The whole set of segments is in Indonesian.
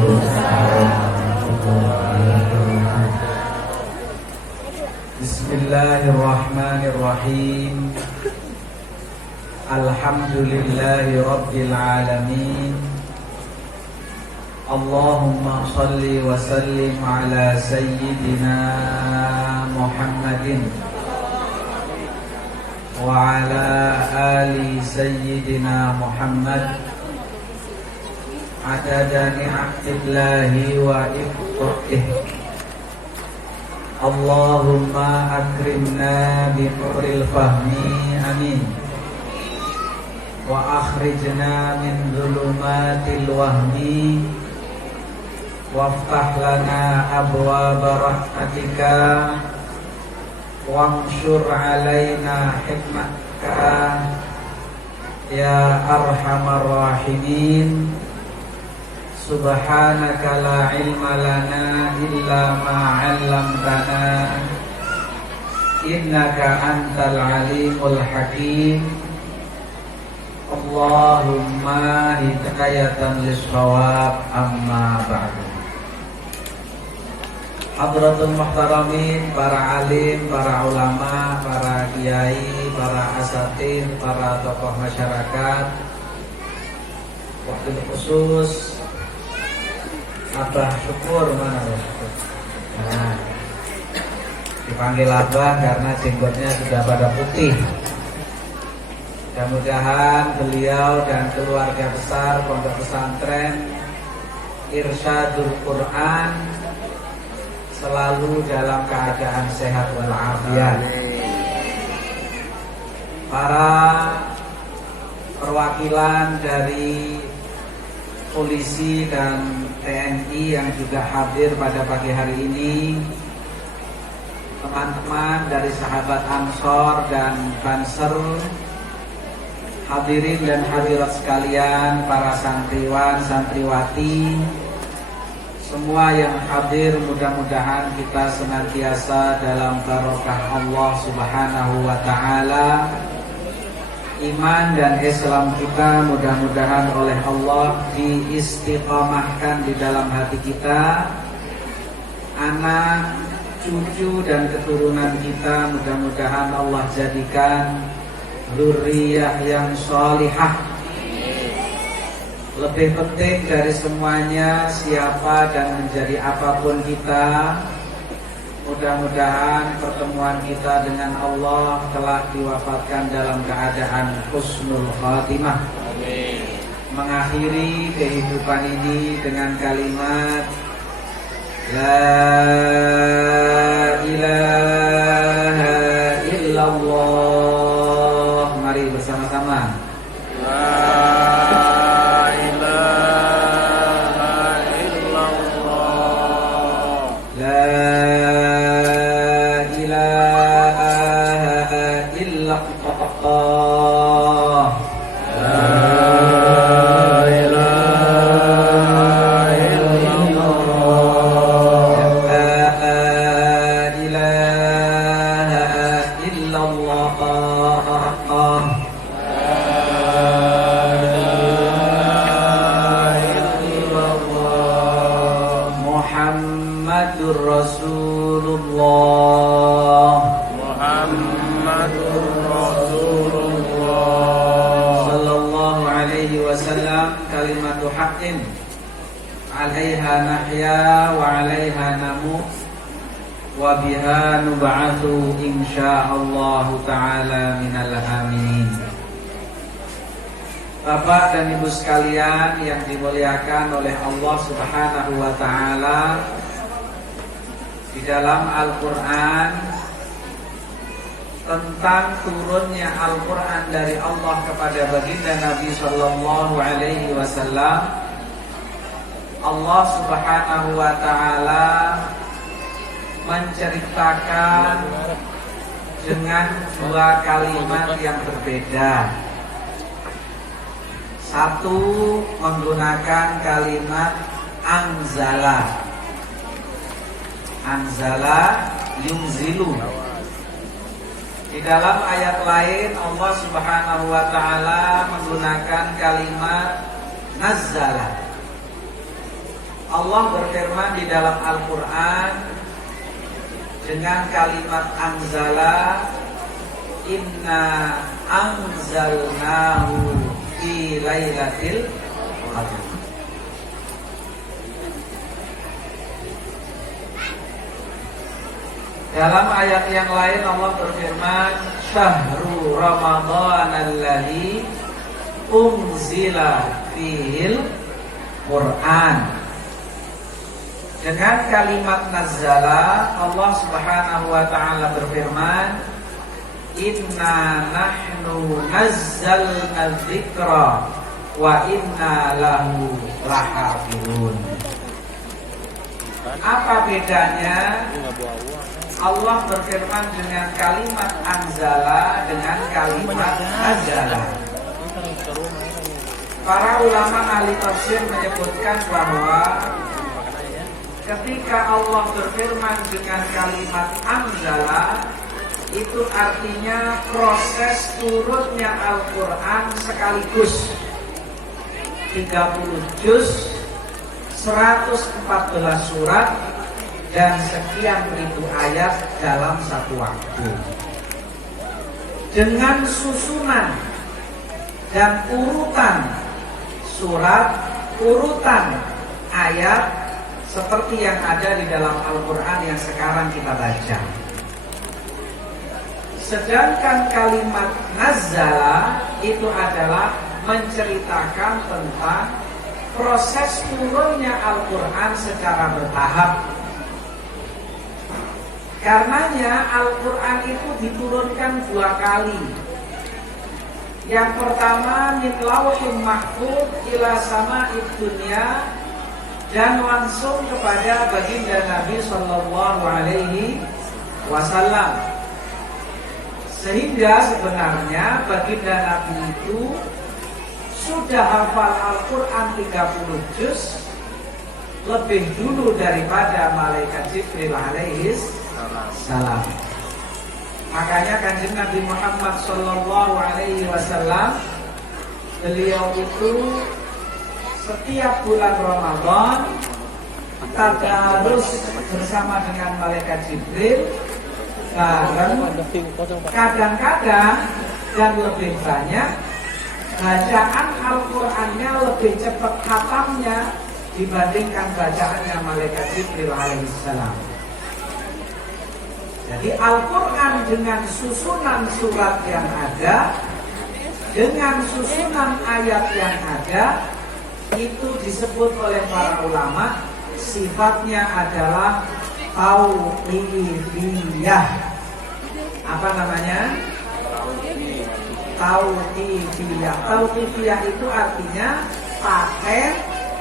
Bismillahirrahmanirrahim. Alhamdulillahi rabbil alamin. Allahumma salli wa sallim ala sayyidina Muhammadin wa ala ali sayyidina Muhammad adada ni'matillahi wa iftih. Allahumma akrimna bi nuril fahmi amin wa akhrijna min dhulumatil wahmi waftah lana abwaaba rahmatika wanshur alaina hikmatka ya arhamar rahimin. Subhanaka la ilma lana illa ma 'allamtana innaka antal alimul hakim. Allahumma hidayatan lis-shawab, amma ba'du. Hadratul muhtaramin, para alim, para ulama, para kiai, para asatidz, para tokoh masyarakat, wakil khusus Abah Syukur, mana Abah Syukur? Nah, dipanggil Abah karena jenggotnya sudah pada putih. Mudah-mudahan beliau dan keluarga besar Pondok Pesantren Irsyadul Quran selalu dalam keadaan sehat walafiat. Para perwakilan dari polisi dan TNI yang juga hadir pada pagi hari ini, teman-teman dari sahabat Ansor dan Banser, hadirin dan hadirat sekalian, para santriwan, santriwati, semua yang hadir, mudah-mudahan kita senantiasa dalam barokah Allah Subhanahu wa ta'ala. Iman dan Islam kita mudah-mudahan oleh Allah diistiqamahkan di dalam hati kita. Anak, cucu dan keturunan kita mudah-mudahan Allah jadikan dzurriyyah yang sholihah. Lebih penting dari semuanya, siapa dan menjadi apapun kita, mudah-mudahan pertemuan kita dengan Allah telah diwafatkan dalam keadaan husnul khatimah. Amin. Mengakhiri kehidupan ini dengan kalimat La ilaha illallah. Mari bersama-sama. La ilaha illallah. La ilaha illallah. La ilaha illallah. La ilaha illallah. Muhammadur Rasulullah. Muhammadur Rasulullah sallallahu alaihi wasallam. Kalimatu haqqin 'alaiha nahya wa 'alaiha namut wa biha nub'atsu insyaallah taala minal amin. Bapak dan Ibu sekalian yang dimuliakan oleh Allah Subhanahu wa taala, di dalam Al-Qur'an tentang turunnya Al-Qur'an dari Allah kepada baginda Nabi sallallahu alaihi wasallam, Allah Subhanahu wa taala menceritakan dengan dua kalimat yang berbeda. Satu menggunakan kalimat anzala. Anzala yunzilu. Di dalam ayat lain Allah Subhanahu wa taala menggunakan kalimat nazzala. Allah berfirman di dalam Al-Quran dengan kalimat anzala, inna anzalnahu fi lailatul qadar. Dalam ayat yang lain Allah berfirman, syahru ramadhan alladzi unzila fihil Quran. Dengan kalimat nazzala, Allah Subhanahu wa taala berfirman, inna nahnu nazzalna dzikra wa inna lahu lahafizun. Apa bedanya Allah berfirman dengan kalimat anzala dengan kalimat nazala? Para ulama ahli tafsir menyebutkan bahwa ketika Allah berfirman dengan kalimat anzala, itu artinya proses turunnya Al-Quran sekaligus 30 juz, 114 surat, dan sekian ribu ayat dalam satu waktu, dengan susunan dan urutan surat, urutan ayat seperti yang ada di dalam Al-Quran yang sekarang kita baca. Sedangkan kalimat nazzala itu adalah menceritakan tentang proses turunnya Al-Quran secara bertahap. Karenanya Al-Quran itu diturunkan 2 kali. Yang pertama min lauhin mahfuz ila sama'id dunya, dan langsung kepada baginda Nabi Sallallahu Alaihi Wasallam. Sehingga sebenarnya baginda Nabi itu sudah hafal Al-Quran 30 juz lebih dulu daripada malaikat Jibril alaihi salam. Makanya Kanjeng Nabi Muhammad Sallallahu Alaihi Wasallam, beliau itu setiap bulan Ramadan tadarus bersama dengan malaikat Jibril bareng, kadang-kadang dan lebih banyak bacaan Al-Qur'annya lebih cepat khatamnya dibandingkan bacaannya malaikat Jibril alaihissalam. Jadi Al-Quran dengan susunan surat yang ada, dengan susunan ayat yang ada, itu disebut oleh para ulama sifatnya adalah tauqifiyah. Apa namanya? Tauqifiyah. Tauqifiyah itu artinya paten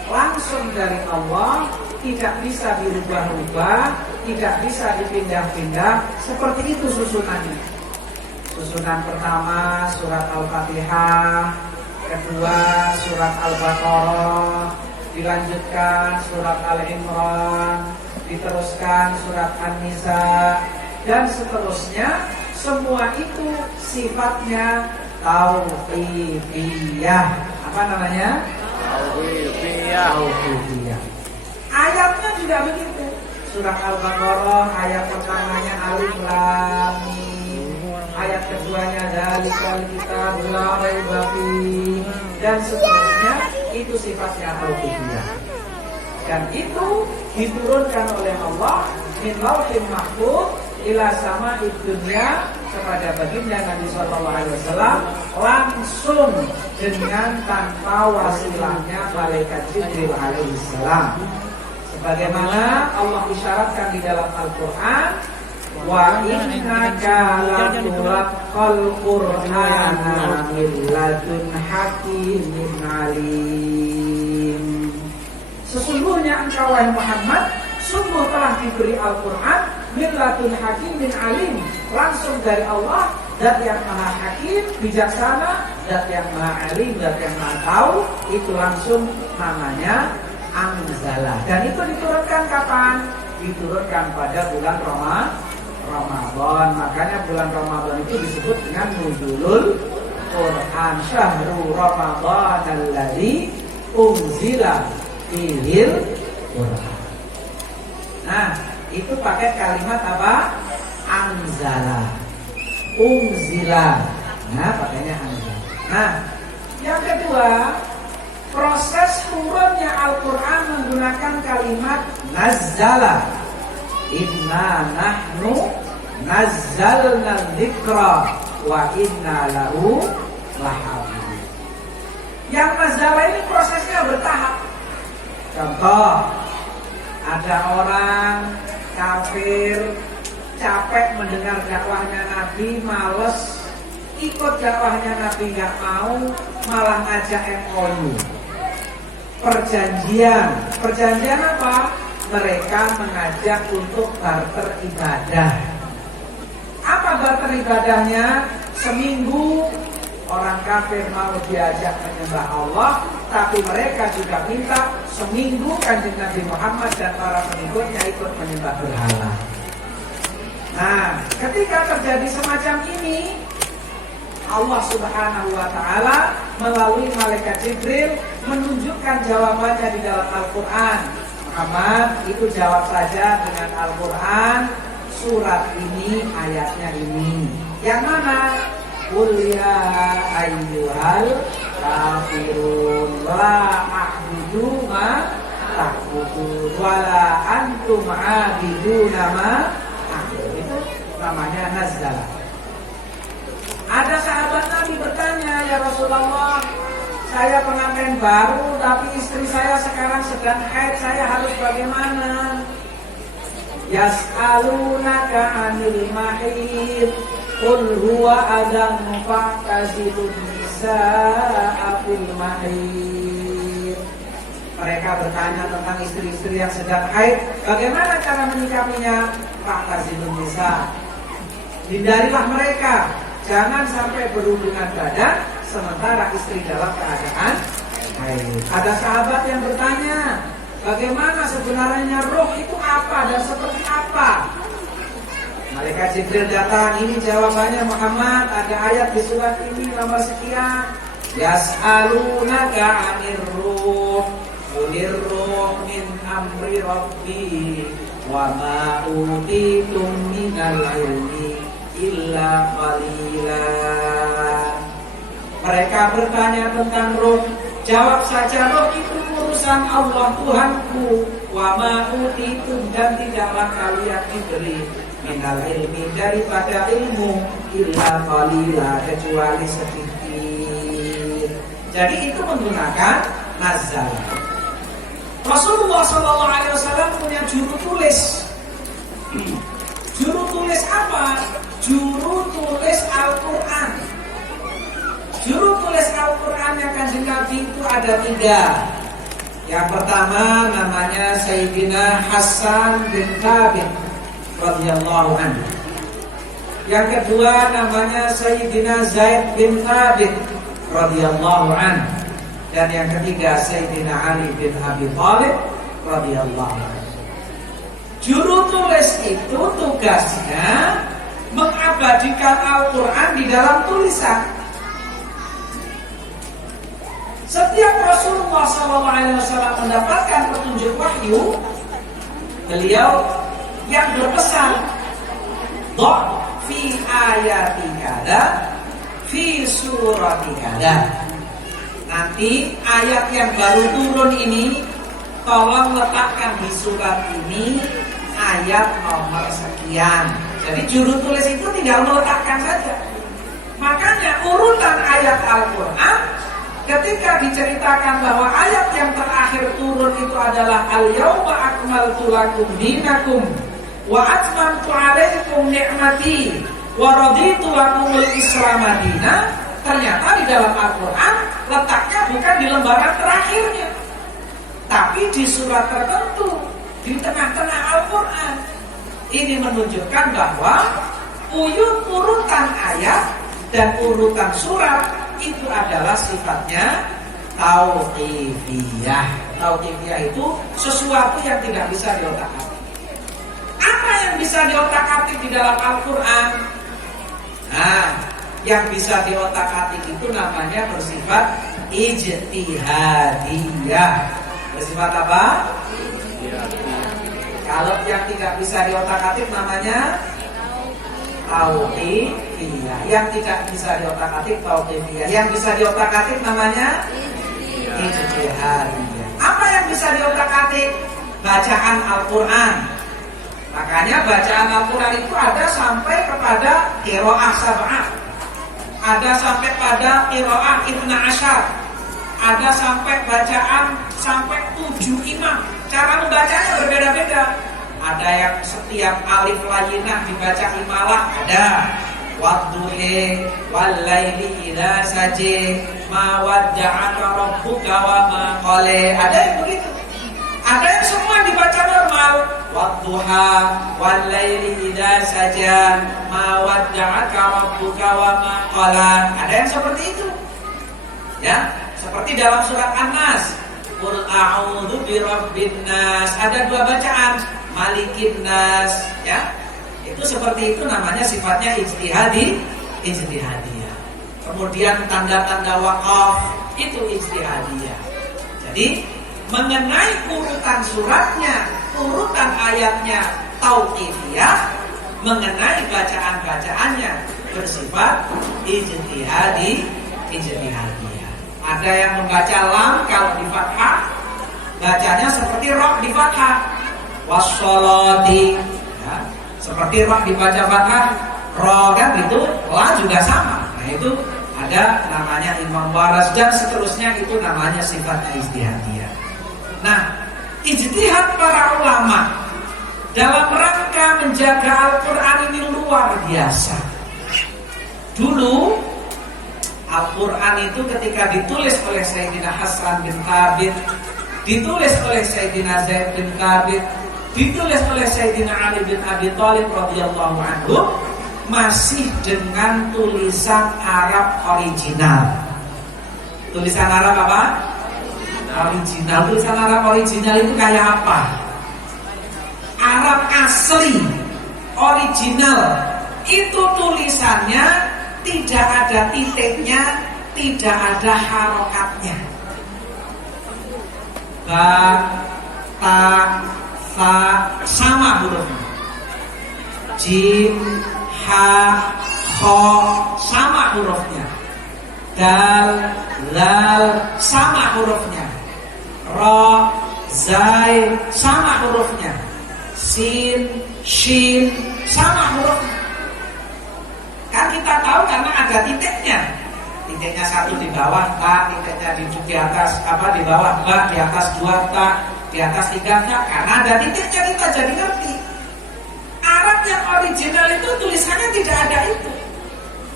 langsung dari Allah, tidak bisa dirubah-rubah, tidak bisa dipindah-pindah. Seperti itu susunannya. Susunan pertama surat Al-Fatihah, kedua surat Al-Baqarah, dilanjutkan surat Al-Imran, diteruskan surat An-Nisa, dan seterusnya. Semua itu sifatnya tauqifiyah. Apa namanya? Tauqifiyah. Ayatnya juga begitu. Surat Al-Baqarah ayat pertamanya Alif Lam Mim, ayat keduanya Dzalikal Kitabul La Raiba Fihi, dan seterusnya. Itu sifatnya tauqifiyah. Dan itu diturunkan oleh Allah min lauhin mahfuz ila sama'id dunya kepada baginda Nabi sallallahu alaihi wasallam langsung dengan tanpa wasilahnya malaikat Jibril alaihi salam. Sebagaimana Allah isyaratkan di dalam Al-Quran, wa innaka latulaqqal qur'ana min ladun hakimin alim. Sesungguhnya engkau wahai Muhammad sungguh telah diberi Al-Quran min ladun hakimin alim, langsung dari Allah, zat yang maha hakim, bijaksana, zat yang maha alim, zat yang maha tahu. Itu langsung namanya anzala. Dan itu diturunkan kapan? Diturunkan pada bulan Ramadan. Makanya bulan Ramadan itu disebut dengan nuzulul Quran. Syahrul Ramadan alladzi unzila fihil Quran. Nah, itu pakai kalimat apa? Anzala, unzila. Nah, pakainya anzala. Nah, yang kedua, proses turunnya Al-Quran menggunakan kalimat nazzala. Inna nahnu nazzalna dzikra wa inna lahu lahafidun. Yang nazzala ini prosesnya bertahap. Contoh, ada orang kafir capek mendengar dakwahnya Nabi, males ikut dakwahnya Nabi, nggak mau, malah ngajak MOU, perjanjian apa? Mereka mengajak untuk barter ibadah. Apa barter ibadahnya? Seminggu orang kafir mau diajak menyembah Allah, tapi mereka juga minta seminggu Kanjeng Nabi Muhammad dan para pengikutnya ikut menyembah berhala. Nah, ketika terjadi semacam ini, Allah Subhanahu wa Ta'ala melalui malaikat Jibril menunjukkan jawabannya di dalam Al-Quran. Muhammad, itu jawab saja dengan Al-Quran, surat ini, ayatnya ini. Yang mana? Qul ya ayyuhal kafirun la a'budu ma ta'budun wa la antum 'abiduna ma a'budu. Itu namanya nazzala. Ada sahabat Nabi bertanya, ya Rasulullah, saya pengantin baru tapi istri saya sekarang sedang haid, saya harus bagaimana? Yas'alunaka 'anil mahid qul huwa adzan fa'tazilun nisaa fil mahid. Mereka bertanya tentang istri-istri yang sedang haid, bagaimana cara menyikapinya? Fa'tazilun nisa, hindarilah mereka, jangan sampai berhubungan badan sementara istri dalam keadaan haid. Ada sahabat yang bertanya, bagaimana sebenarnya roh itu apa dan seperti apa? Malaikat Jibril datang, ini jawabannya Muhammad, ada ayat di surat ini nomor sekian. Yas'alunaka 'anir ruh, qulir ruh min amri rabbi, wa ma utitum minal ilmi illa qalila. Mereka bertanya tentang roh, jawab saja roh itu urusan Allah Tuhanku. Wa ma utitum, dan tidaklah kalian diberi minal ilmi, daripada ilmu, illa qalila, kecuali sedikit. Jadi itu menggunakan nazal. Rasulullah SAW punya juru tulis. Juru tulis apa? Juru tulis Al-Quran. Juru tulis Al-Quran yang Kanjeng Nabi itu ada 3. Yang pertama namanya Sayyidina Hasan bin Thabit radhiyallahu anhu. Yang kedua namanya Sayyidina Zaid bin Thabit radhiyallahu anhu. Dan yang ketiga Sayyidina Ali bin Abi Thalib radhiyallahu anhu. Juru tulis itu tugasnya mengabadikan Al-Quran di dalam tulisan. Setiap Rasulullah SAW mendapatkan petunjuk wahyu, beliau yang berpesan, "Dha fi ayati kada, fi surati kada." Nanti ayat yang baru turun ini tolong letakkan di surat ini ayat nomor sekian. Jadi juru tulis itu tinggal meletakkan saja. Makanya urutan ayat Al-Quran, ketika diceritakan bahwa ayat yang terakhir turun itu adalah Al-yawma akmaltu lakum dinakum wa atmamtu alaikum ni'mati wa raditu lakumul Islam madina. Ternyata di dalam Al-Quran letaknya bukan di lembaran terakhirnya, tapi di surat tertentu, di tengah-tengah Al-Quran. Ini menunjukkan bahwa urutan ayat dan urutan surat itu adalah sifatnya tauqifiyah. Tauqifiyah itu sesuatu yang tidak bisa diotak-atik. Apa yang bisa diotak-atik di dalam Al-Quran? Nah, yang bisa diotak-atik itu namanya bersifat ijtihadiyah. Bersifat apa? tidak bisa diotak-atik namanya tauqifiyah. Yang tidak bisa diotak-atik tauqifiyah. Yang bisa diotak-atik namanya ijtihadiyah. Apa yang bisa diotak-atik? Bacaan Al-Quran. Makanya bacaan Al-Quran itu ada sampai kepada qiraah sab'ah, ada sampai pada qiraah ibna asyar, ada sampai bacaan sampai 7 imam. Cara membacanya berbeda-beda. Ada yang setiap alif layyinah dibaca imalah, ada wadduhi wallaili idza saji ma wadda'aka rabbuka wa ma qala, ada yang begitu. Ada yang semua dibaca normal, wadduha wallaili idza saja ma wadda'aka rabbuka wa ma qala, ada yang seperti itu. Ya, seperti dalam surat An-Nas, qul a'udzu birabbin nas, ada 2 bacaan, malikin nas, ya. Itu seperti itu, namanya sifatnya ijtihadiyah. Kemudian tanda-tanda waqaf itu ijtihadiyah. Jadi mengenai urutan suratnya, urutan ayatnya tauqifiyah, mengenai bacaan-bacaannya bersifat ijtihadiyah. Ada yang membaca lam kalau di fathah, bacanya seperti ra di fathah. Washolati, ya, seperti ra dibaca fathah, ra kan itu, la juga sama. Nah itu ada namanya Imam Waras dan seterusnya, itu namanya sifatnya ijtihadiyah. Nah, ijtihad para ulama dalam rangka menjaga Al-Quran ini luar biasa. Dulu Al-Quran itu ketika ditulis oleh Sayyidina Hasan bin Thabit, ditulis oleh Sayyidina Zaid bin Thabit, ditulis oleh Sayyidina Ali bin Abi Thalib radhiyallahu anhu, masih dengan tulisan Arab original. Tulisan Arab apa? Original. Tulisan Arab original itu kayak apa? Arab asli, original. Itu tulisannya tidak ada titiknya, tidak ada harokatnya. Ba, ta, fa, sama hurufnya. Jim, ha, kho, sama hurufnya. Dal, lal, sama hurufnya. Ra, zai, sama hurufnya. Sin, shin, sama hurufnya. Kan kita tahu karena ada titiknya. Titiknya 1 di bawah ta, titiknya di atas apa, di bawah ba, di atas 2 ta, di atas 3 ta. Karena ada titiknya kita jadi ngerti. Arab yang original itu tulisannya tidak ada itu.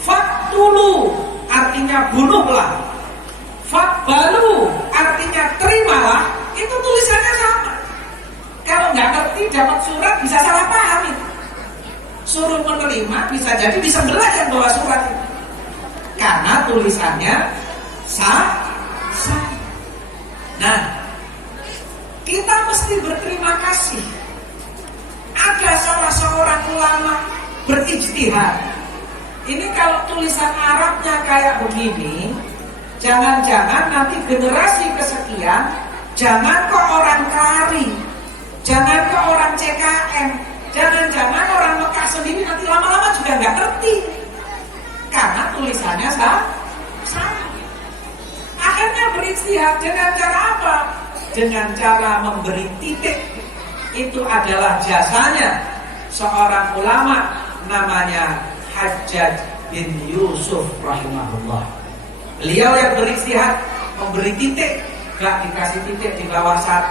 Faktulu artinya bunuhlah. Fakbalu artinya terimalah. Itu tulisannya sama. Kalau nggak ngerti dapat surat bisa salah paham itu. Suruh menerima bisa jadi bisa belajar bawa surat itu. Karena tulisannya sama. Nah, kita mesti berterima kasih. Ada salah seorang ulama berijtihad. Ini kalau tulisan Arabnya kayak begini, jangan-jangan nanti generasi kesekian, jangan kok orang Kari, jangan kok orang CKM, jangan-jangan orang Mekah sendiri nanti lama-lama juga nggak ngerti. Karena tulisannya sama. Akhirnya berijtihad dengan cara apa? Dengan cara memberi titik. Itu adalah jasanya seorang ulama namanya Hajjaj bin Yusuf rahimahullah. Beliau yang berijtihad memberi titik, gak dikasih titik di bawah 1,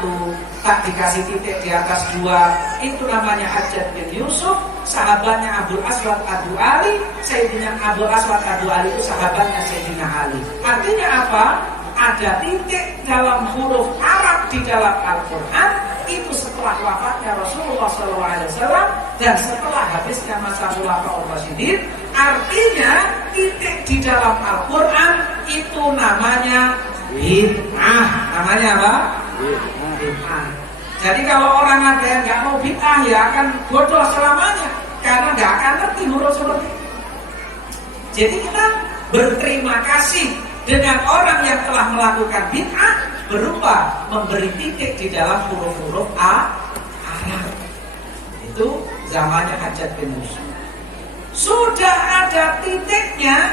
tak dikasih titik di atas 2. Itu namanya Hajjaj bin Yusuf, sahabatnya Abdul Aswad Ad-Du'ali. Sayyidina Abdul Aswad Ad-Du'ali itu sahabatnya Sayyidina Ali. Artinya apa? Ada titik dalam huruf Arab di dalam Al-Quran itu setelah wafatnya Rasulullah SAW dan setelah habisnya masa Khulafaur Rasyidin. Artinya titik di dalam Al-Quran itu namanya bid'ah. Namanya apa? Bid'ah. Jadi kalau orang ada yang nggak mau bid'ah, ya akan bodoh selamanya karena nggak akan ngerti huruf seperti itu. Jadi kita berterima kasih dengan orang yang telah melakukan bid'ah berupa memberi titik di dalam huruf-huruf Arab. zamannya Hajjaj bin Yusuf. Sudah ada titiknya,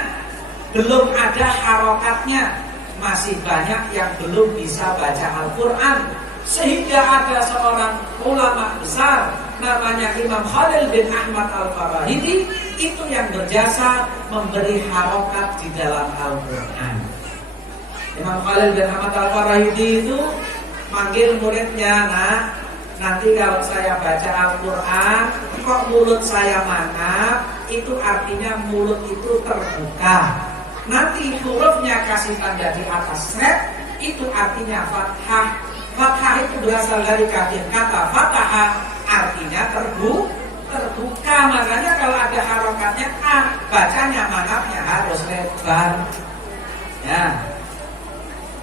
belum ada harokatnya. Masih banyak yang belum bisa baca Al-Quran. Sehingga ada seorang ulama besar namanya Imam Khalil bin Ahmad Al-Farahidi, itu yang berjasa memberi harokat di dalam Al-Quran. Imam Khalil bin Ahmad Al-Farahidi itu manggil muridnya, "Nak, nanti kalau saya baca Al-Quran kok mulut saya mangap, itu artinya mulut itu terbuka. Nanti hurufnya kasih tanda di atas sret, itu artinya fathah. Fathah itu berasal dari kata fathah, artinya terbuka. Makanya kalau ada harokatnya A, bacanya mangapnya harus lebar. Ya,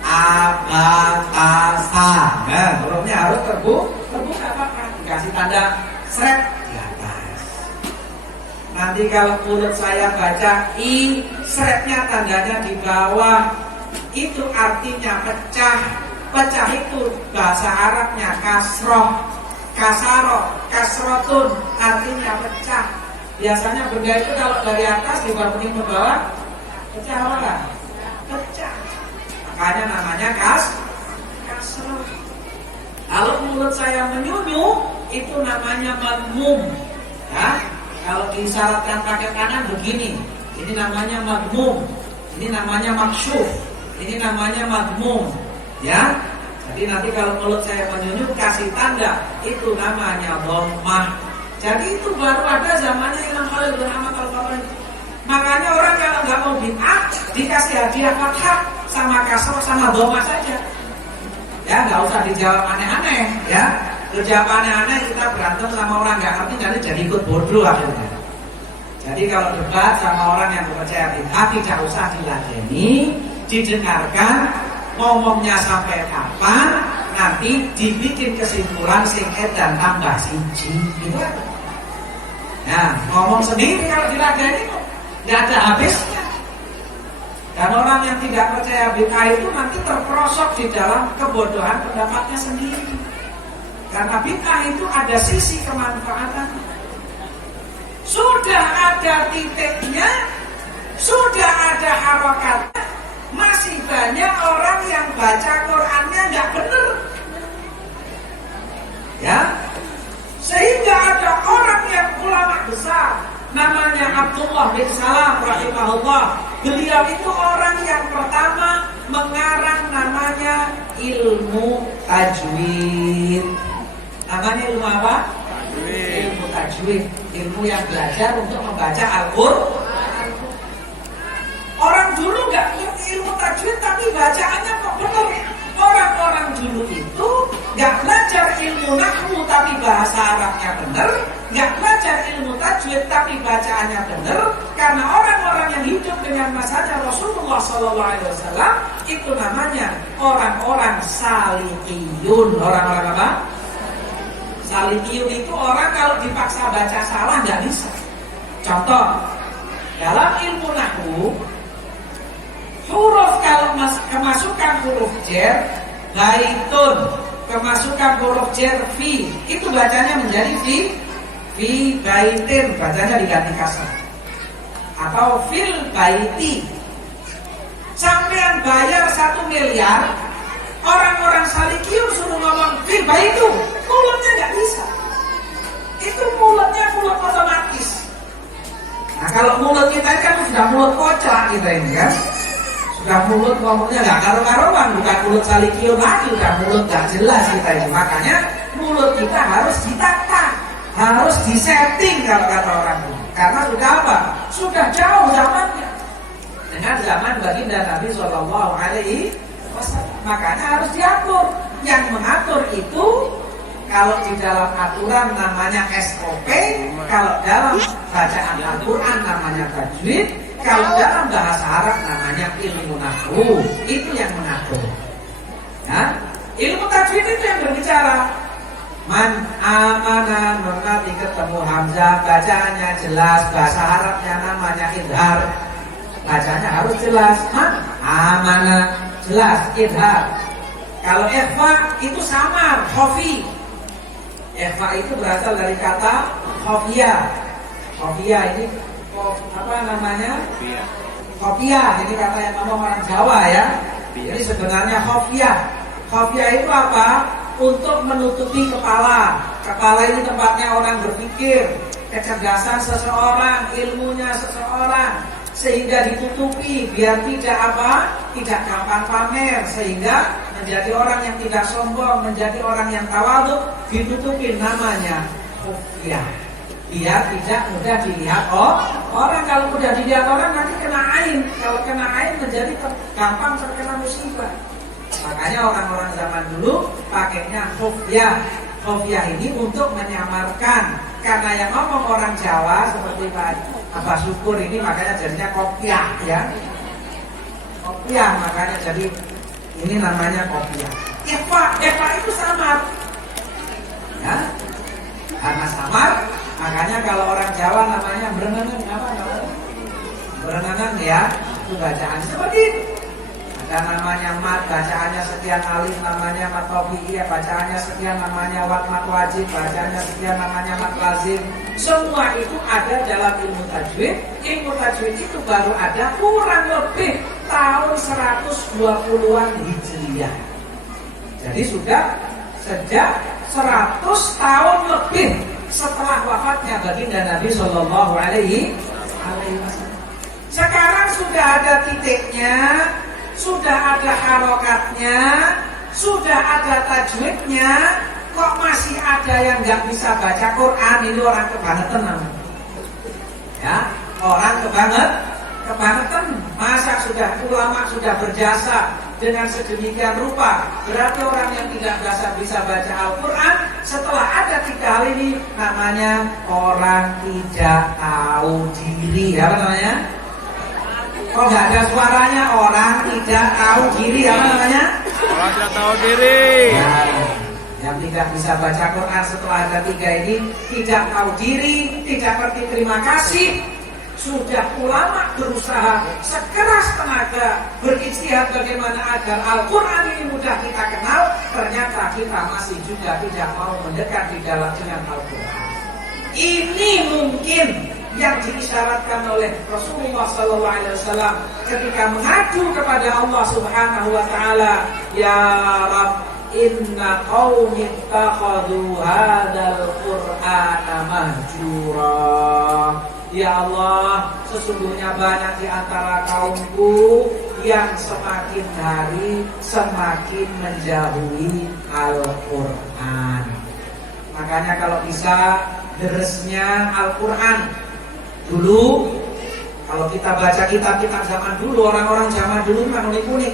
abatasa, nah, hurufnya harus terbuka fathah, dikasih tanda sret di atas. Nanti kalau mulut saya baca I, sretnya tandanya di bawah, itu artinya pecah. Pecah itu bahasa Arabnya kasroh, kasrotun, artinya pecah. Biasanya benda itu kalau dari atas dibanding ke bawah, pecah apa? Pecah. Makanya namanya kasroh. Kalau mulut saya menyunyu, itu namanya madmum. Ya, kalau disyaratkan pakai kanan begini, ini namanya madmum. Ini namanya maksyuf. Ini namanya madmum. Ya, jadi nanti kalau mulut saya menyunyu kasih tanda, itu namanya dhammah. Jadi itu baru ada zamannya Imam Khalil bin Ahmad Al-Farahidi. Makanya orang kalau nggak mau bid'ah, dikasih hadiah fathah sama kasroh sama dhammah saja. Ya, nggak usah dijawab aneh-aneh. Ya, dijawab aneh-aneh kita berantem sama orang nggak ngerti, jadi ikut bodoh akhirnya. Jadi kalau debat sama orang yang percaya bid'ah, tidak usah diladeni, didengarkan. Ngomongnya sampai kapan, nanti dibikin kesimpulan sing edan tambah siji, gitu kan? Nah, ngomong sendiri kalau diladeni kok nggak ada habisnya. Dan orang yang tidak percaya bid'ah itu nanti terperosok di dalam kebodohan pendapatnya sendiri. Karena bid'ah itu ada sisi kemanfaatan. Sudah ada titiknya, sudah ada harokatnya, masih banyak orang yang baca Qurannya nggak benar. Ya, sehingga ada orang yang ulama besar namanya Abdullah bin Salam rahimahullah. Beliau itu orang yang pertama mengarang namanya ilmu tajwid. Namanya ilmu apa? Ilmu tajwid. Ilmu yang belajar untuk membaca Al-Quran. Orang dulu nggak ngerti ilmu tajwid tapi bacaannya kok benar. Orang-orang dulu itu nggak belajar ilmu nahwu tapi bahasa Arabnya benar, nggak belajar ilmu tajwid tapi bacaannya benar. Karena orang-orang yang hidup dengan masanya Rasulullah SAW itu namanya orang-orang salihiyun. Orang-orang apa? Salihiyun itu orang kalau dipaksa baca salah nggak bisa. Contoh, dalam ilmu nahwu, huruf kalau kemasukan huruf jer, baitun, kemasukan huruf jer fi, itu bacanya menjadi fi baitin, bacanya diganti kasar. Atau fil baiti. Sampean bayar 1 miliar, orang-orang salikiyun suruh ngomong fil baitu, mulutnya nggak bisa. Itu mulutnya mulut otomatis. Nah, kalau mulut kita kan sudah mulut kocak kita ini kan. Sudah mulut ngomongnya nggak karu-karuan, bukan mulut salikiyun lagi, udah mulut nggak jelas kita ini. Makanya mulut kita harus ditata, harus disetting kalau kata orang dulu. Karena sudah apa? Sudah jauh zamannya dengan zaman baginda Nabi Shallallahu Alaihi Wasallam. Makanya harus diatur. Yang mengatur itu kalau di dalam aturan namanya SOP, kalau dalam bacaan Al-Quran namanya tajwid, kalau dalam bahasa Arab namanya ilmu nahwu. Itu yang mengatur. Ya? Ilmu tajwid itu yang berbicara. Man amana, nanti ketemu hamzah, bacaannya jelas. Bahasa Arabnya namanya idhar, bacanya harus jelas. Man amana, jelas idhar. Kalau ikhfa itu samar, khofi. Ikhfa itu berasal dari kata khofia. Khofia ini apa namanya? Khofia. Jadi kata yang ngomong orang Jawa ya. Jadi sebenarnya khofia. Khofia itu apa? Untuk menutupi kepala. Kepala ini tempatnya orang berpikir, kecerdasan seseorang, ilmunya seseorang, sehingga ditutupi biar tidak apa? Tidak gampang pamer, sehingga menjadi orang yang tidak sombong, menjadi orang yang tawadhu, ditutupi, namanya khufyah. Biar tidak mudah dilihat orang. Kalau mudah dilihat orang nanti kena ain. Kalau kena ain menjadi gampang terkena musibah. Makanya orang-orang zaman dulu pakainya khufyah. Khufyah ini untuk menyamarkan. Karena yang ngomong orang Jawa seperti Pak Abah Syukur ini, makanya jadinya kopiah ya. Kopiah, makanya jadi ini namanya kopiah. Ikhfa itu samar. Ya. Karena samar, makanya kalau orang Jawa namanya berenangan, apa namanya? Berenangan ya, itu bacaan seperti itu. Ada namanya mat, bacaannya sekian alif, namanya mat tobi'iyah, bacaannya sekian, namanya mat wajib, bacaannya sekian, namanya mat lazim. Semua itu ada dalam ilmu tajwid. Ilmu tajwid itu baru ada kurang lebih tahun 120-an Hijriah. Jadi sudah sejak 100 tahun lebih setelah wafatnya baginda Nabi Shallallahu Alaihi Wasallam. Sekarang sudah ada titiknya, sudah ada harokatnya, sudah ada tajwidnya, kok masih ada yang nggak bisa baca Quran? Ini orang kebangetan namanya. Ya, orang kebangetan. Masa sudah ulama sudah berjasa dengan sedemikian rupa, berarti orang yang tidak bisa baca Al-Quran setelah ada 3 hal ini namanya orang tidak tahu diri. Apa namanya? Kok nggak ada suaranya? Orang tidak tahu diri. Apa namanya? Orang tidak tahu diri. Nah, yang tidak bisa baca Quran setelah ada 3 ini tidak tahu diri, tidak ngerti terima kasih. Sudah ulama berusaha sekeras tenaga berijtihad bagaimana agar Al-Quran ini mudah kita kenal, ternyata kita masih juga tidak mau mendekat di dalam dengan Al-Quran. Ini mungkin yang diisyaratkan oleh Rasulullah SAW ketika mengadu kepada Allah Subhanahu Wa Taala, ya Rabb, inna qaumi ittakhadhu hadzal Qur'ana mahjura. Ya Allah, sesungguhnya banyak di antara kaumku yang semakin hari semakin menjauhi Al-Quran. Makanya kalau bisa deresnya Al-Quran. Dulu kalau kita baca kitab-kitab zaman dulu, orang-orang zaman dulu kan unik-unik.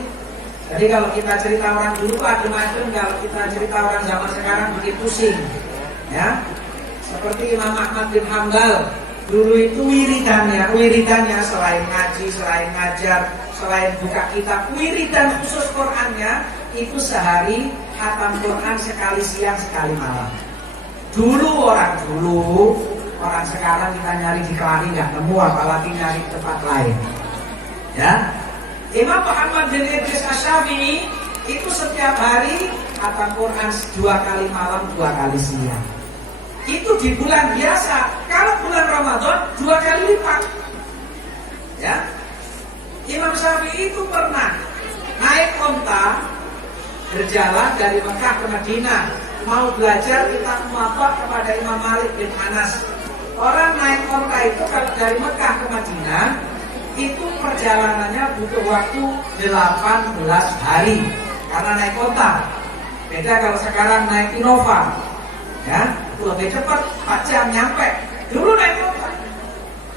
Jadi kalau kita cerita orang dulu adem-adem, kalau kita cerita orang zaman sekarang bikin pusing. Ya, seperti Imam Ahmad bin Hanbal. Dulu itu wiridannya selain ngaji, selain ngajar, selain buka kitab, wiridan khusus Qur'annya itu sehari khatam Qur'an sekali siang sekali malam. Orang sekarang kita nyari di kelari nggak nemu, apalagi nyari tempat lain. Ya, Imam Muhammad bin Idris Asy-Syafi'i itu setiap hari khatam Qur'an 2 kali malam, 2 kali siang. Itu di bulan biasa. Kalau bulan Ramadan 2 kali lipat. Ya, Imam Syafi'i itu pernah naik onta berjalan dari Mekah ke Madinah, mau belajar kitab Muwatta kepada Imam Malik bin Anas. Orang naik onta itu kalau dari Mekah ke Madinah itu perjalanannya butuh waktu 18 hari karena naik onta. Beda kalau sekarang naik Innova, ya lebih cepat 4 jam nyampe. Dulu naik onta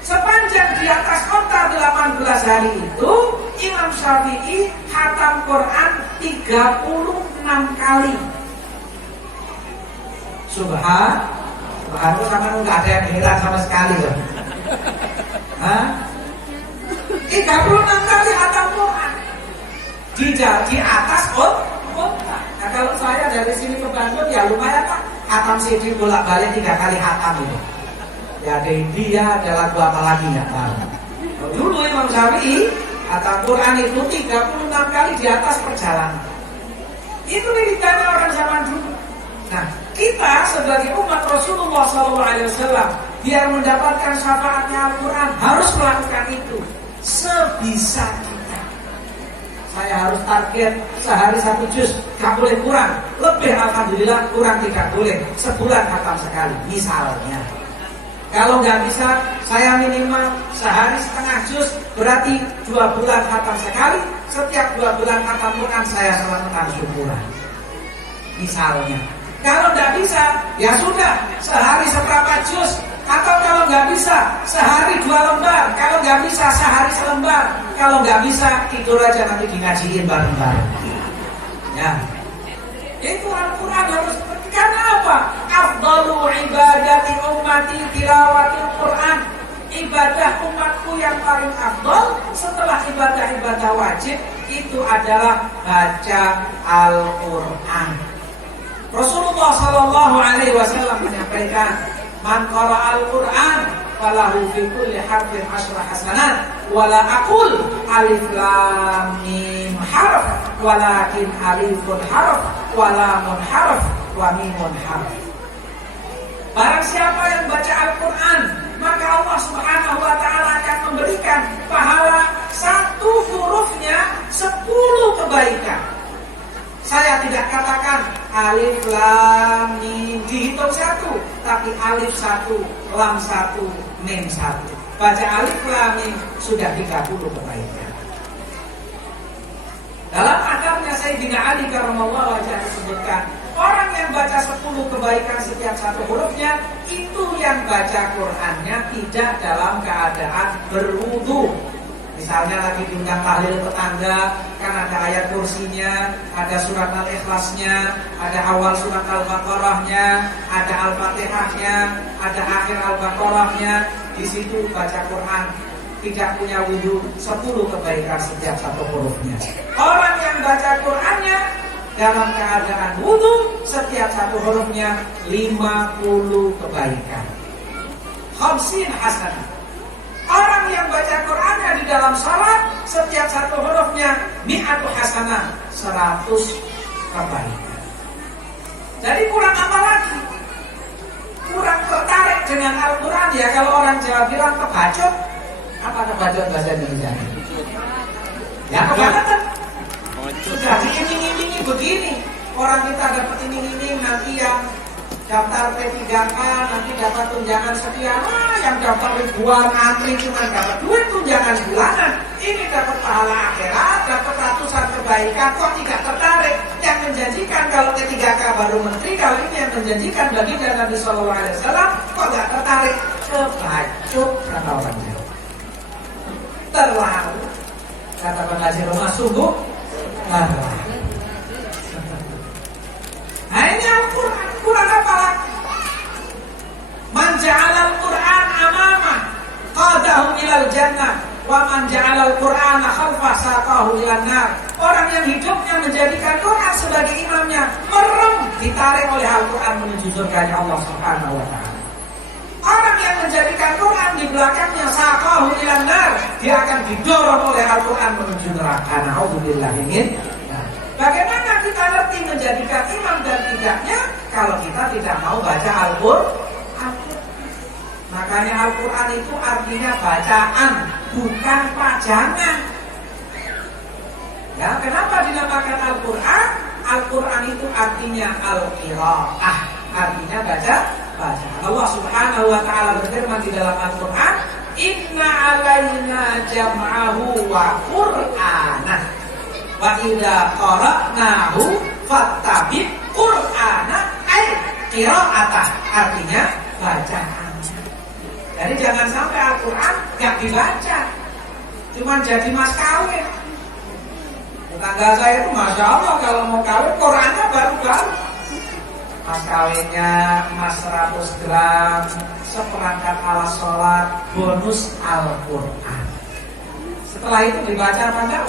sepanjang di atas onta 18 hari itu Imam Syafi'i khatam Quran 36 kali. Subhanallah, sama nggak ada yang heran sama sekali loh. 36 kali khatam Quran di atas onta. Nah kalau saya dari sini ke Bandung ya lumayan Pak, khatam CD bolak-balik 3 kali khatam itu. Ya ada India, ada lagu apa lagi nggak tahu. Dulu Imam Syafi'i khatam Quran itu 36 kali di atas perjalanan. Itu wiridannya orang zaman dulu. Nah, kita sebagai umat Rasulullah SAW biar mendapatkan syafaatnya Al-Quran harus melakukan itu sebisa kita. Saya harus target sehari 1 juz, gak boleh kurang. Lebih alhamdulillah, kurang tidak boleh. Sebulan khatam sekali misalnya. Kalau nggak bisa, saya minimal sehari setengah juz, berarti 2 bulan khatam sekali. Setiap 2 bulan khatam Quran saya selamatkan syukuran. Misalnya, kalau nggak bisa, ya sudah sehari seberapa juz. Atau kalau nggak bisa, sehari 2 lembar. Kalau nggak bisa, sehari selembar. Kalau nggak bisa, tidur aja nanti ngajiin bareng-bareng. Ya, itu Al-Quran harus seperti. Karena apa? Afdalu ibadati ummati tilawatil Quran. Ibadah umatku yang paling afdal setelah ibadah-ibadah wajib itu adalah baca Al-Quran. Rasulullah SAW menyampaikan, man qara al-Quran falahu fi kulli harfin 10 hasanat wala aqul alif lam mim harf walakin alifun harf wa lamun harf wa mimun harf. Barang siapa yang baca Al-Quran, maka Allah Subhanahu wa ta'ala akan memberikan pahala 1 hurufnya 10 kebaikan. Saya tidak katakan alif lam mim dihitung 1, tapi alif 1, lam 1, mim 1. Baca alif lam mim sudah 30 kebaikan. Dalam akarnya Sayyidina Ali karramallahu wajhahu disebutkan, orang yang baca 10 kebaikan setiap 1 hurufnya, itu yang baca Qur'annya tidak dalam keadaan berwudu. Misalnya lagi diundang tahlil tetangga, kan ada ayat kursinya, ada surat Al-Ikhlasnya, ada awal surat Al-Baqarahnya, ada Al-Fatihahnya, ada akhir Al-Baqarahnya. Di situ baca Quran, tidak punya wudu, 10 kebaikan setiap 1 hurufnya. Orang yang baca Qurannya dalam keadaan wudu, setiap 1 hurufnya 50 kebaikan. 50 hasanah. Orang yang baca Qur'annya di dalam salat, setiap 1 hurufnya 100 hasanah, 100 kebaikan. Jadi kurang apa lagi? Kurang tertarik dengan Al-Quran ya. Kalau orang Jawa bilang kebacut. Apa kebacut bahasa Indonesia? Ya kebangetan. Sudah diiming-imingi begini. Orang kita dapat iming-iming nanti yang daftar P3K nanti dapat tunjangan sekian. Yang daftar ribuan antri cuma dapat duit tunjangan bulanan. Ini dapat pahala akhirat, dapat ratusan kebaikan. Kok tidak tertarik? Yang menjanjikan kalau P3K baru menteri, kalau ini yang menjanjikan baginda Nabi SAW, kok tidak tertarik? Kebacut kata orang Jawa. Terlalu, kata pengajar rumah sungguh terlalu. Nah ini Al-Quran, Quran apa lagi? Man ja'alal Quran amamah qadahu ilal jannah wa man ja'alal Quran khalfah saqahu ilan nar. Orang yang hidupnya menjadikan Quran sebagai imamnya, merem ditarik oleh Al-Quran menuju surganya Allah Subhanahu wa ta'ala. Orang yang menjadikan Quran di belakangnya saqahu ilan nar, dia akan didorong oleh Al-Quran menuju neraka. Na'udzubillah min. Bagaimana kita ngerti menjadikan imam dan tidaknya kalau kita tidak mau baca Al-Quran? Makanya Al-Quran itu artinya bacaan, bukan pajangan. Ya, kenapa dinamakan Al-Quran? Al-Quran itu artinya Al-Qiraah, artinya baca. Allah Subhanahu wa ta'ala berfirman di dalam Al-Quran, Inna alaina jam'ahu wa Qur'anah wa idza qara'nahu fattabi' Qur'ana ay qira'atah, artinya bacaan. Jadi jangan sampai Al-Quran gak dibaca, cuman jadi mas kawin. Tetangga saya itu Masya Allah kalau mau kawin Qurannya baru-baru. Mas kawinnya emas 100 gram, seperangkat alat sholat, bonus Al-Quran. Setelah itu dibaca apa enggak?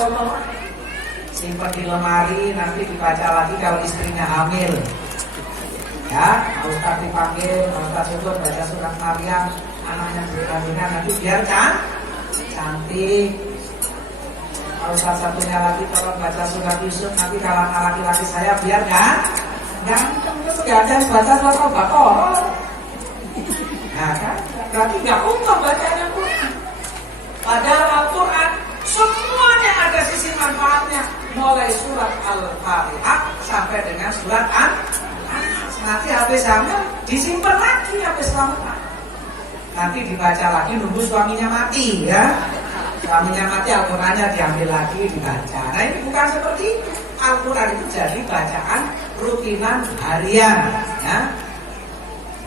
Simpan di lemari, nanti dibaca lagi kalau istrinya hamil. Ya, Ustaz dipanggil, Ustaz syukur baca surat Maryam, anaknya berkandungan, nanti biar cantik. Ustaz satunya lagi tolong baca surat Yusuf, nanti kalau anak laki-laki saya biar ganteng. terus nggak ada yang baca surat Al-Baqarah. Nah kan, berarti nggak umum bacanya Quran. Padahal Al-Quran semuanya ada sisi manfaatnya, mulai surat Al-Fatihah sampai dengan surat An-Nas. Nanti habis hamil disimpan lagi habis Ramadan. Nanti dibaca lagi nunggu suaminya mati ya. Suaminya mati Al-Qurannya diambil lagi dibaca. Nah ini bukan seperti itu. Al-Quran itu jadi bacaan rutinan harian ya.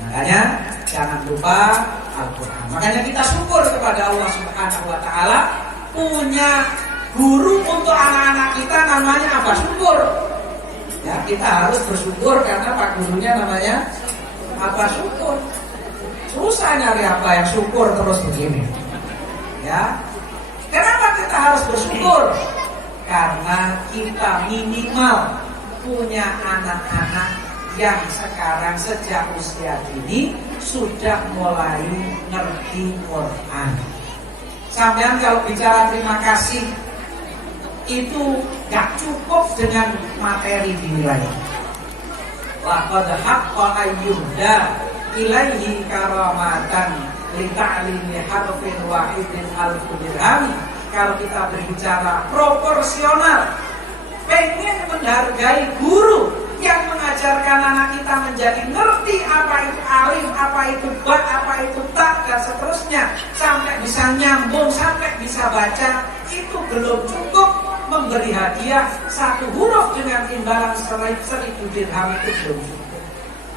Makanya jangan lupa Al-Quran. Makanya kita syukur kepada Allah Subhanahu wa Ta'ala punya guru untuk anak-anak kita, namanya apa? Syukur. Ya, kita harus bersyukur karena Pak gurunya namanya apa? Syukur. Susah nyari apa yang syukur terus begini. Ya. Kenapa kita harus bersyukur? Karena kita minimal punya anak-anak yang sekarang sejak usia dini sudah mulai ngerti Quran. Sampean kalau bicara terima kasih itu gak cukup dengan materi dinilai. Laqad haqqa ayyuhda ilaihi karamatan li ta'limi harfin wahidin alfu dirham. Kalau kita berbicara proporsional, pengen menghargai guru yang mengajarkan anak kita menjadi ngerti apa itu alif, apa itu ba, apa itu ta, dan seterusnya, sampai bisa nyambung, sampai bisa baca, itu belum cukup. Memberi hadiah satu huruf dengan imbalan 1.000 dirham itu belum cukup.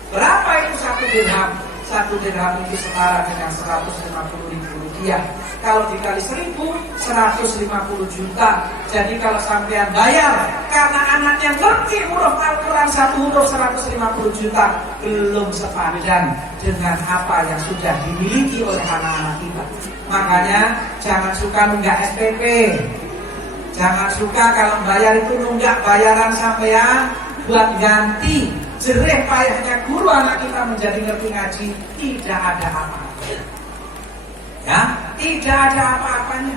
Berapa itu 1 dirham? 1 dirham itu setara dengan 150.000 rupiah. Kalau dikali 1.000, 150 juta. Jadi kalau sampean bayar karena anaknya ngerti huruf Al-Quran satu huruf 150 juta, belum sepadan dengan apa yang sudah dimiliki oleh anak-anak kita. Makanya jangan suka nunggak SPP. Jangan suka kalau bayar itu nunggak bayaran sampean buat ganti jerih payahnya guru anak kita menjadi ngerti ngaji. Tidak ada apa-apa. Ya, tidak ada apa-apanya.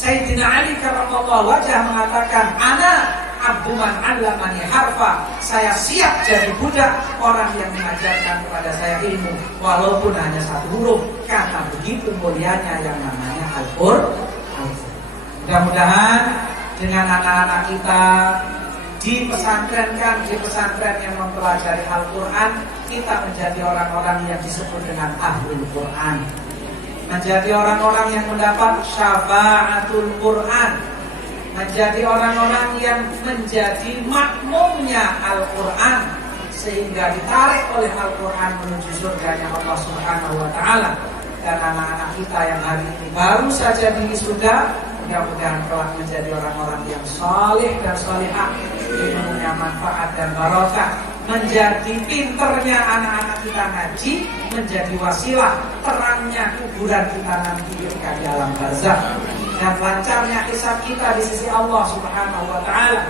Sayyidina Ali karramallahu wajhah mengatakan, "Ana abdu man 'allamani harfa." Saya siap jadi budak orang yang mengajarkan kepada saya ilmu walaupun hanya satu huruf. Karena begitu mulianya yang namanya Al-Qur'an. Mudah-mudahan dengan anak-anak kita di pesantren yang mempelajari Al-Quran, kita menjadi orang-orang yang disebut dengan Ahlul Quran, menjadi orang-orang yang mendapat syafa'atul Quran, menjadi orang-orang yang menjadi makmumnya Al-Quran, sehingga ditarik oleh Al-Quran menuju surganya Allah Subhanahu wa Ta'ala. Dan anak-anak kita yang hari ini baru saja diwisuda, mudah-mudahan kelak menjadi orang-orang yang saleh dan salihah, ilmunya manfaat dan barokah, menjadi pinternya anak-anak kita ngaji, menjadi wasilah terangnya kuburan kita nanti ketika di alam barzakh, dan lancarnya hisab kita di sisi Allah Subhanahu wa Ta'ala.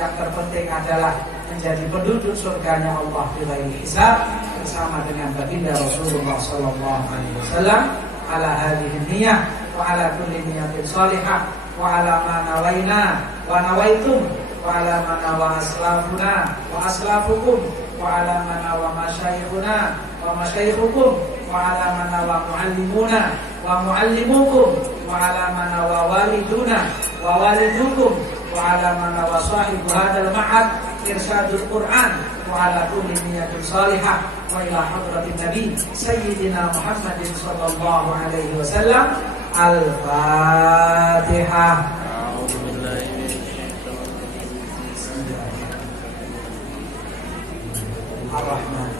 Yang terpenting adalah menjadi penduduk surganya Allah bighairi hisab bersama dengan baginda Rasulullah sallallahu alaihi wasallam ala hadhihi niyyah wa ala kulli niyatin salihah wa ala ma nawaina wa nawaitum wa ala ma nawa aslafuna wa aslafukum wa ala ma nawa masyayikhuna wa masyayihukum wa ala ma nawa muallimuna wa muallimukum wa ala ma nawa waliduna wa walidukum wa ala ma nawa sahibu hadzal ma'had irsyadul Quran wa ala kulli niyatin salihah wa ila hadratin nabi sayyidina Muhammadin sallallahu alaihi wasallam. Al-Fatihah. Ar-Rahman.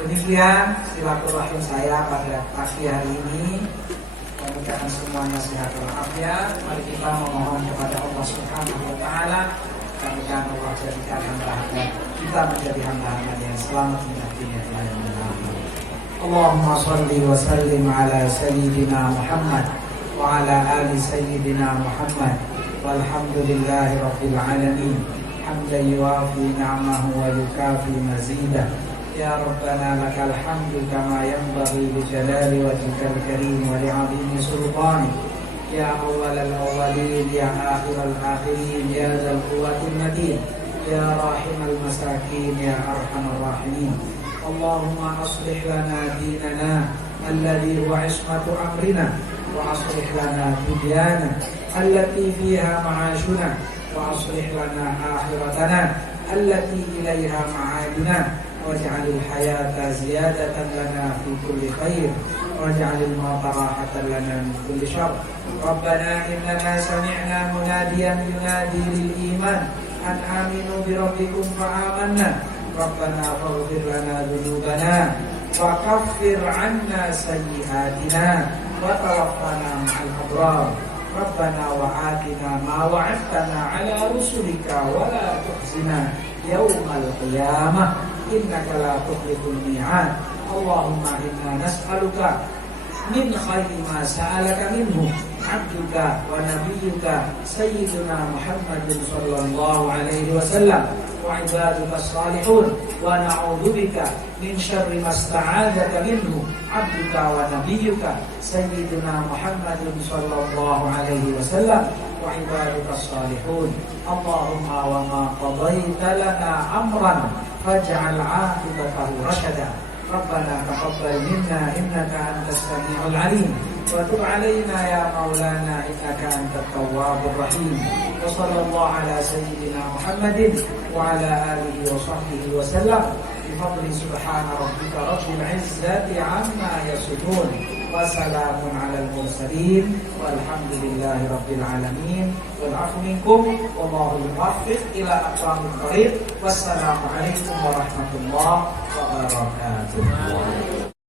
Demikian silaturahim saya pada pagi hari ini. Mudah-mudahan semuanya sehat walafiat. Mari kita memohon kepada Allah Subhanahu wa Ta'ala, mudah-mudahan Allah jadikan hamba-hamba kita menjadi hamba-hamba yang selamat di dunia dan akhirat. Allahumma shalli wa sallim ala sayyidina Muhammad wa ala ali sayyidina Muhammad walhamdulillahi rabbil alamin hamdan yuwafi ni'amahu wa yukafi mazidah. يا ربنا لك الحمد كما ينبغي لجلال وجهك الكريم ولعظيم سلطانك يا أول الأولين يا آخر الآخرين يا ذا القوة المتين يا راحم المساكين يا أرحم الراحمين. اللهم أصلح لنا ديننا الذي هو عصمة أمرنا وأصلح لنا دنيانا التي فيها معاشنا وأصلح لنا آخرتنا التي إليها معادنا واجعل الحياة زيادة لنا في كل خير واجعل الموت راحة لنا من كل شر. ربنا إننا سمعنا مناديا ينادي للإيمان أن آمنوا بربكم فآمنا ربنا فاغفر لنا ذنوبنا وكفر عنا سيئاتنا وتوفنا مع الأبرار. ربنا وآتنا ما وعدتنا على رسلك ولا تخزنا يوم القيامة إنك لا تخلف الميعاد. اللهم إنا نسألك من خير ما سألك منه عبدك ونبيك سيدنا محمد صلى الله عليه وسلم وعبادك الصالحون ونعوذ بك من شر ما استعاذك منه عبدك ونبيك سيدنا محمد صلى الله عليه وسلم وعبادك الصالحون. اللهم وما قضيت لنا أمرا فاجعل عاقبته رشدا. ربنا تقبل منا إنك أنت السميع العليم وتب علينا يا مولانا إنك أنت التواب الرحيم. وصلى الله على سيدنا محمد وعلى آله وصحبه وسلم بفضل سبحان ربك رب العزة عما يصفون وسلام على المرسلين والحمد لله رب العالمين. والعفو منكم والله الموفق إلى أقوام الطريق. والسلام عليكم ورحمة الله وبركاته.